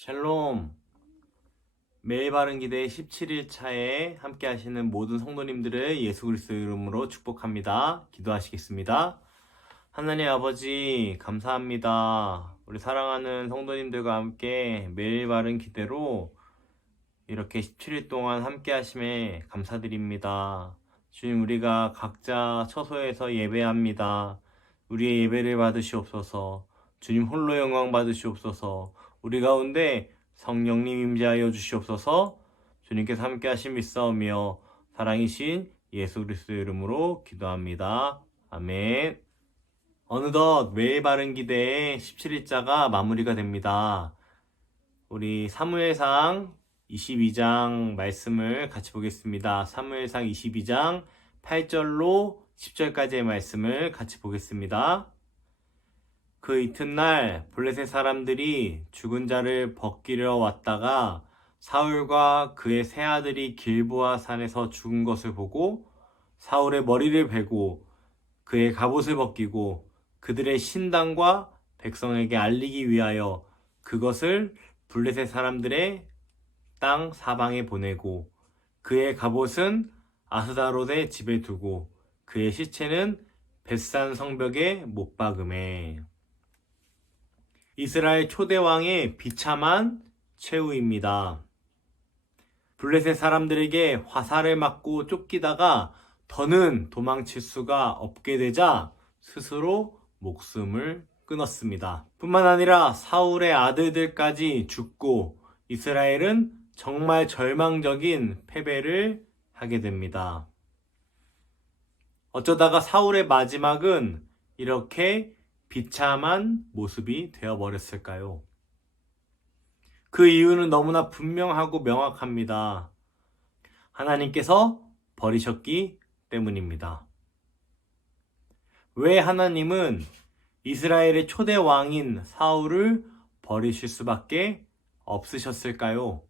샬롬. 매일 바른 기대 17일 차에 함께 하시는 모든 성도님들을 예수 그리스도 이름으로 축복합니다. 기도하시겠습니다. 하나님 아버지 감사합니다. 우리 사랑하는 성도님들과 함께 매일 바른 기대로 이렇게 17일 동안 함께 하심에 감사드립니다. 주님, 우리가 각자 처소에서 예배합니다. 우리의 예배를 받으시옵소서. 주님 홀로 영광 받으시옵소서. 우리 가운데 성령님 임재하여 주시옵소서. 주님께서 함께 하심 믿사오며 사랑이신 예수 그리스도 이름으로 기도합니다. 아멘. 어느덧 매일 바른 기대의 17일자가 마무리가 됩니다. 우리 사무엘상 22장 말씀을 같이 보겠습니다. 사무엘상 22장 8절로 10절까지의 말씀을 같이 보겠습니다. 그 이튿날 블레셋 사람들이 죽은 자를 벗기려 왔다가 사울과 그의 세 아들이 길보아 산에서 죽은 것을 보고 사울의 머리를 베고 그의 갑옷을 벗기고 그들의 신당과 백성에게 알리기 위하여 그것을 블레셋 사람들의 땅 사방에 보내고 그의 갑옷은 아스다롯의 집에 두고 그의 시체는 벳산 성벽에 못 박음에. 이스라엘 초대 왕의 비참한 최후입니다. 블레셋 사람들에게 화살을 맞고 쫓기다가 더는 도망칠 수가 없게 되자 스스로 목숨을 끊었습니다. 뿐만 아니라 사울의 아들들까지 죽고 이스라엘은 정말 절망적인 패배를 하게 됩니다. 어쩌다가 사울의 마지막은 이렇게 비참한 모습이 되어버렸을까요? 그 이유는 너무나 분명하고 명확합니다. 하나님께서 버리셨기 때문입니다. 왜 하나님은 이스라엘의 초대 왕인 사울을 버리실 수밖에 없으셨을까요?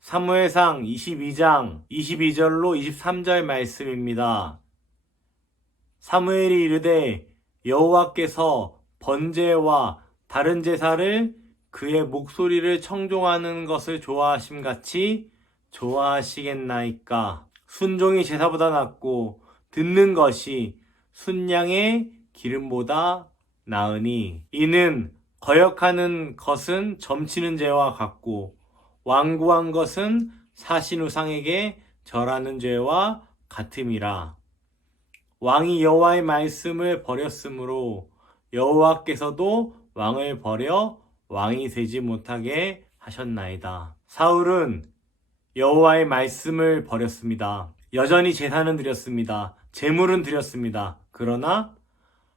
사무엘상 22장 22절로 23절 말씀입니다. 사무엘이 이르되 여호와께서 번제와 다른 제사를 그의 목소리를 청종하는 것을 좋아하심같이 좋아하시겠나이까. 순종이 제사보다 낫고 듣는 것이 순양의 기름보다 나으니 이는 거역하는 것은 점치는 죄와 같고 완고한 것은 사신 우상에게 절하는 죄와 같음이라. 왕이 여호와의 말씀을 버렸으므로 여호와께서도 왕을 버려 왕이 되지 못하게 하셨나이다. 사울은 여호와의 말씀을 버렸습니다. 여전히 제사는 드렸습니다. 제물은 드렸습니다. 그러나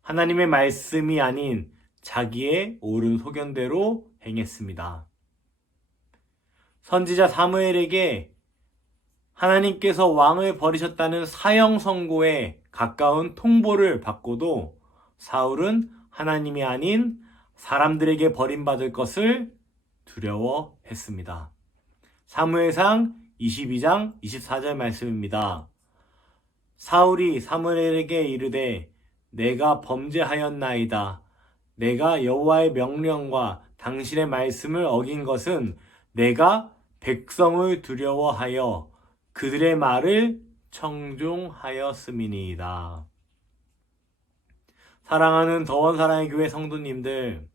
하나님의 말씀이 아닌 자기의 옳은 소견대로 행했습니다. 선지자 사무엘에게 하나님께서 왕을 버리셨다는 사형 선고에 가까운 통보를 받고도 사울은 하나님이 아닌 사람들에게 버림받을 것을 두려워했습니다. 사무엘상 22장 24절 말씀입니다. 사울이 사무엘에게 이르되 내가 범죄하였나이다. 내가 여호와의 명령과 당신의 말씀을 어긴 것은 내가 백성을 두려워하여 그들의 말을 청종하였음이니이다. 사랑하는 더원사랑의 교회 성도님들,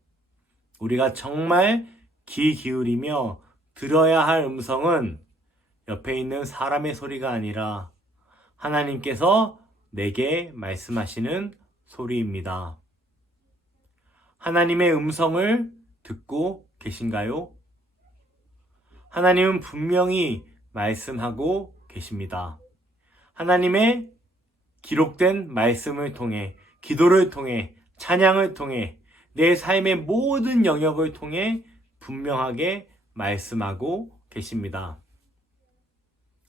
우리가 정말 귀 기울이며 들어야 할 음성은 옆에 있는 사람의 소리가 아니라 하나님께서 내게 말씀하시는 소리입니다. 하나님의 음성을 듣고 계신가요? 하나님은 분명히 말씀하고 계십니다. 하나님의 기록된 말씀을 통해, 기도를 통해, 찬양을 통해, 내 삶의 모든 영역을 통해 분명하게 말씀하고 계십니다.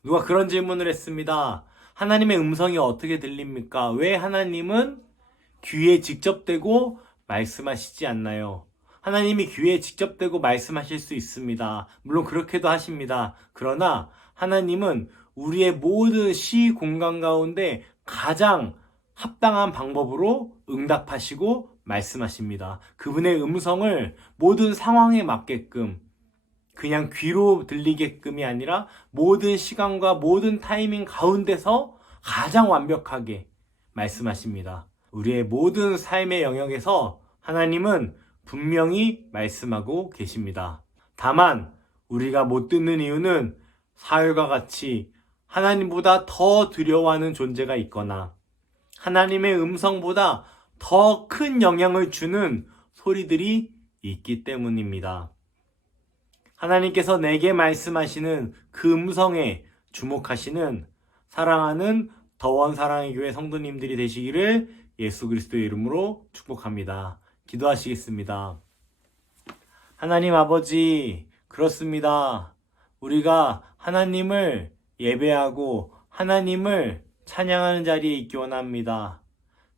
누가 그런 질문을 했습니다. 하나님의 음성이 어떻게 들립니까? 왜 하나님은 귀에 직접 대고 말씀하시지 않나요? 하나님이 귀에 직접 대고 말씀하실 수 있습니다. 물론 그렇게도 하십니다. 그러나 하나님은 우리의 모든 시 공간 가운데 가장 합당한 방법으로 응답하시고 말씀하십니다. 그분의 음성을 모든 상황에 맞게끔 그냥 귀로 들리게끔이 아니라 모든 시간과 모든 타이밍 가운데서 가장 완벽하게 말씀하십니다. 우리의 모든 삶의 영역에서 하나님은 분명히 말씀하고 계십니다. 다만 우리가 못 듣는 이유는 사울과 같이 하나님보다 더 두려워하는 존재가 있거나 하나님의 음성보다 더 큰 영향을 주는 소리들이 있기 때문입니다. 하나님께서 내게 말씀하시는 그 음성에 주목하시는 사랑하는 더원 사랑의 교회 성도님들이 되시기를 예수 그리스도의 이름으로 축복합니다. 기도하시겠습니다. 하나님 아버지, 그렇습니다. 우리가 하나님을 예배하고 하나님을 찬양하는 자리에 있기 원합니다.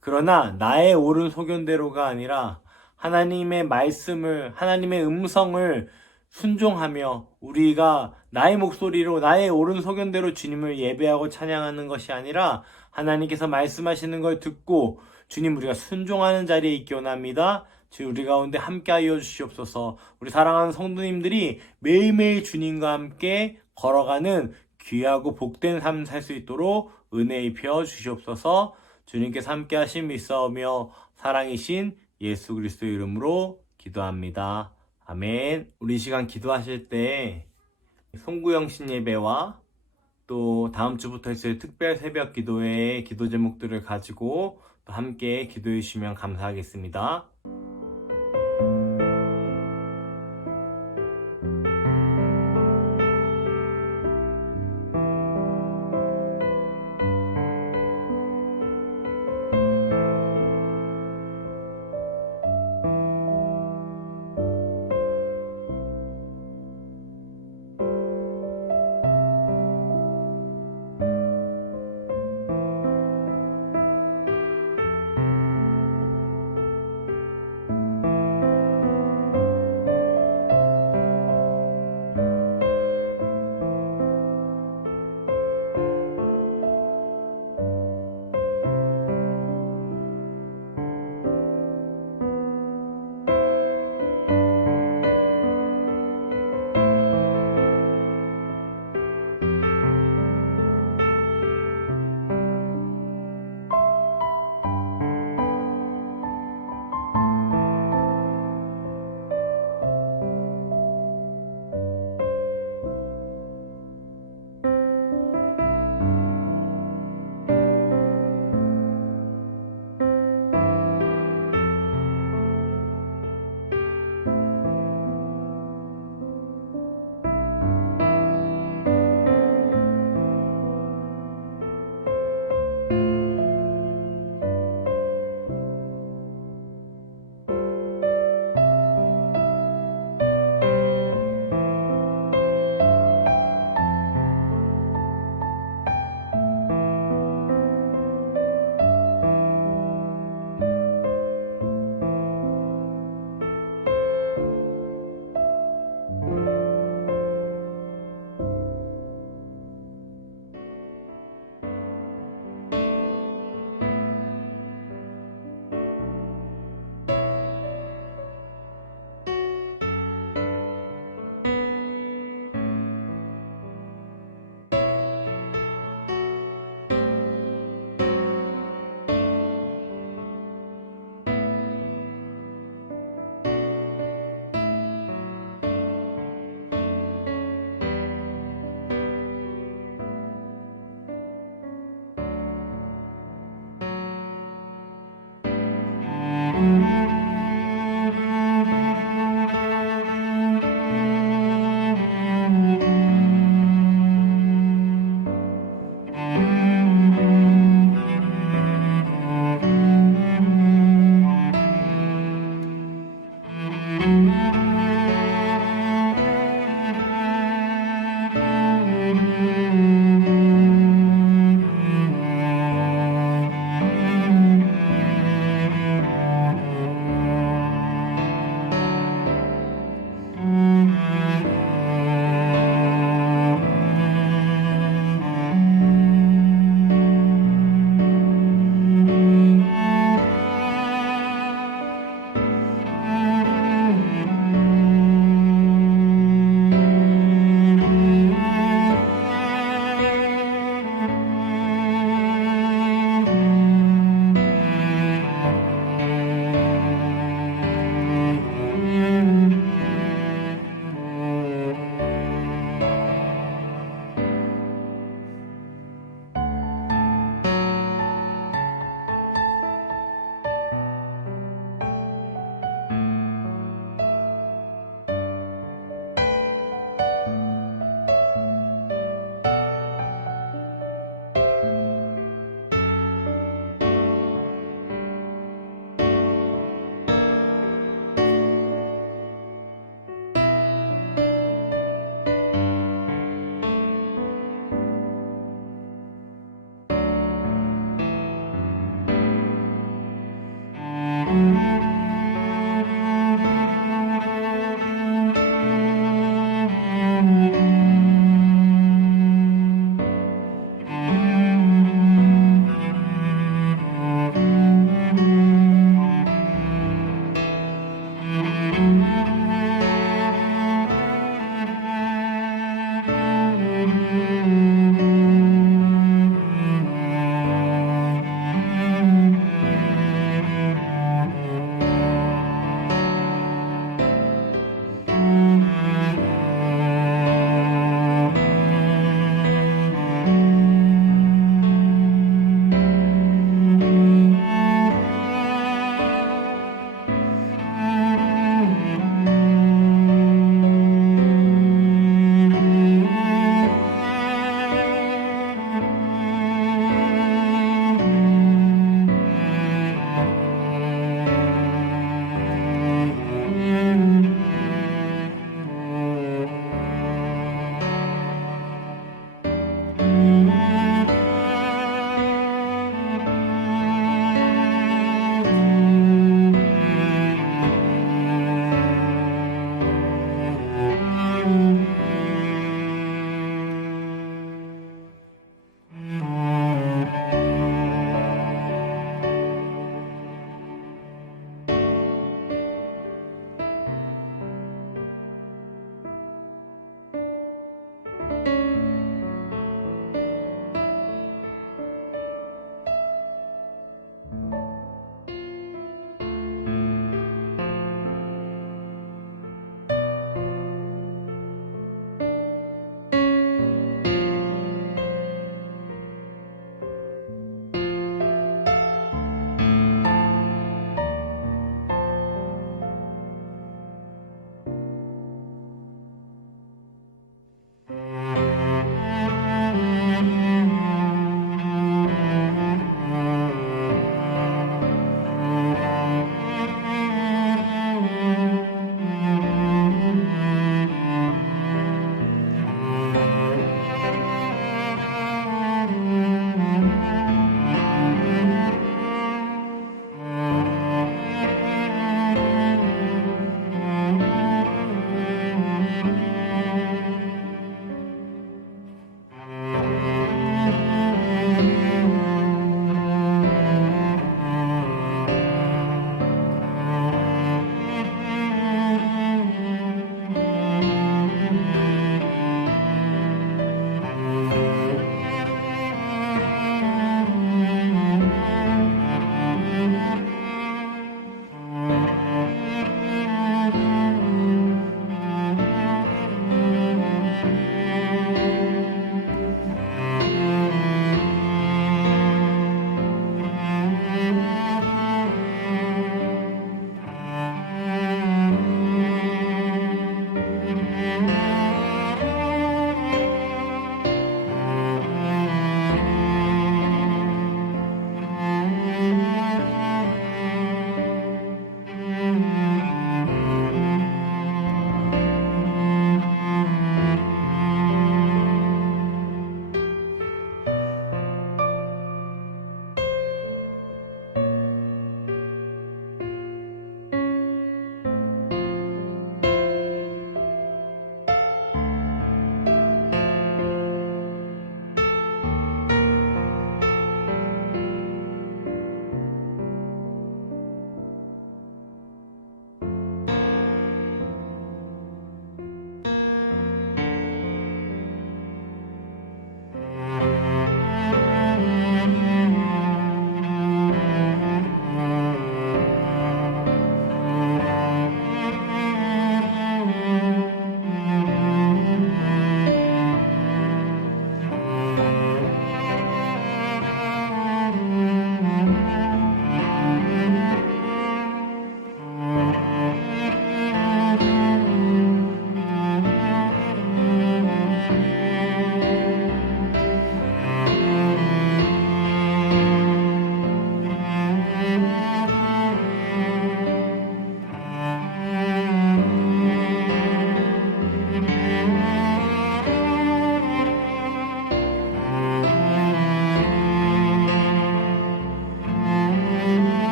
그러나 나의 옳은 소견대로가 아니라 하나님의 말씀을, 하나님의 음성을 순종하며 우리가 나의 목소리로 나의 옳은 소견대로 주님을 예배하고 찬양하는 것이 아니라 하나님께서 말씀하시는 걸 듣고 주님 우리가 순종하는 자리에 있기 원합니다. 주 우리 가운데 함께하여 주시옵소서. 우리 사랑하는 성도님들이 매일매일 주님과 함께 걸어가는 귀하고 복된 삶 살 수 있도록 은혜 입혀 주시옵소서. 주님께서 함께 하심 믿사오며 사랑이신 예수 그리스도의 이름으로 기도합니다. 아멘. 우리 시간 기도하실 때 송구영신 예배와 또 다음 주부터 있을 특별 새벽 기도회의 기도 제목들을 가지고 또 함께 기도해 주시면 감사하겠습니다.